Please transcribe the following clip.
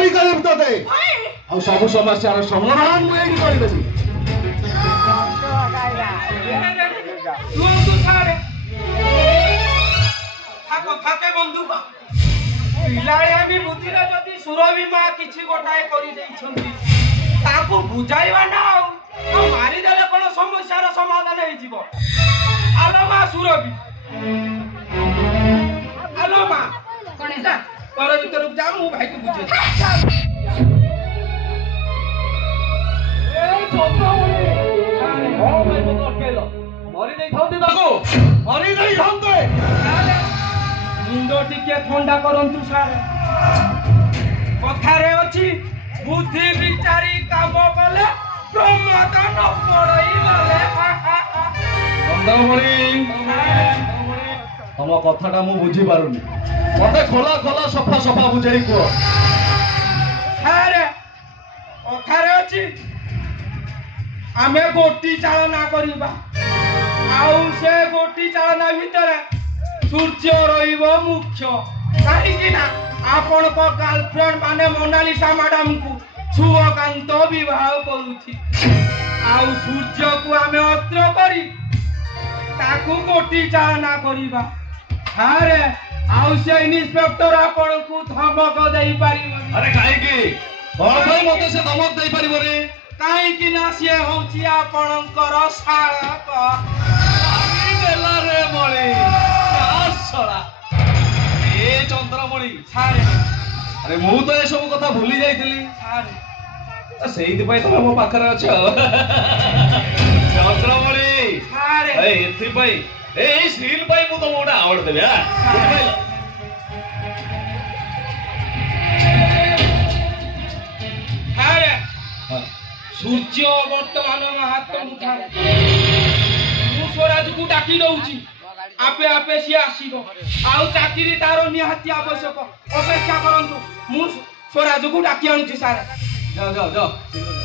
धरी कर तते आ सब समस्या रो समाधान मु एही कर देबी तू सारे थाके बंधु पिलाए भी बुद्धिरे जदि सुरभि माँ किछि गोटाए करि दैछंती ताको बुझाइबा ना आ मारी देले कोन समस्या रो समाधान होई जीवो आलो माँ सुरभि आलो माँ कोन जा पर भीतर जा मु भाई को बुझे ए चंद्रमणि ओ भाई मत अकेलो मरी नहीं थाउती ताको मरी नहीं थाउते मुंड टिके ठंडा करंतु सारे कथारे अछि बुद्धि विचारी काम कले प्रमाद न पड़ई गले चंद्रमणि तम कथाटा मु बुझी पारुनी मते खोला खोला सफा सफा बुझाई को अरे कथारे अछि आमे गोटी चालना करिबा आउ से गोटी चालना भितरे सूर्य रहिब मुख्य काहे ना आपण को गर्लफ्रेंड माने मोनालिसा मैडम को सुवकांत विवाह करूची आउ सूर्य को आमे अत्र करी ताकू गोटी चालना करिबा अरे आउ से इंस्पेक्टर आपण को धमक देई पारी अरे काहे की कोन भाई मते से धमक देई पारिबो रे काहे की ना से होची आपणकर साळक देला रे मणि आसला ए चंद्रमणि सारे अरे मु तो ए सब कथा भूली जाईतली सारे सेहित पई तो मो पाखरे अछ चंद्रमणि सारे ए एथि पई ए सील पई मु तो मोडा आवड देबे हां सारे सूर्य वर्तमान हाथ मुठा मु स्वराज को डाकी दउची आपे आपे सी आसीबो आउ चाकरी तारो निहाती आवश्यक अपेक्षा करंतु मु स्वराज को डाकी आनुची सारे जाओ जाओ जाओ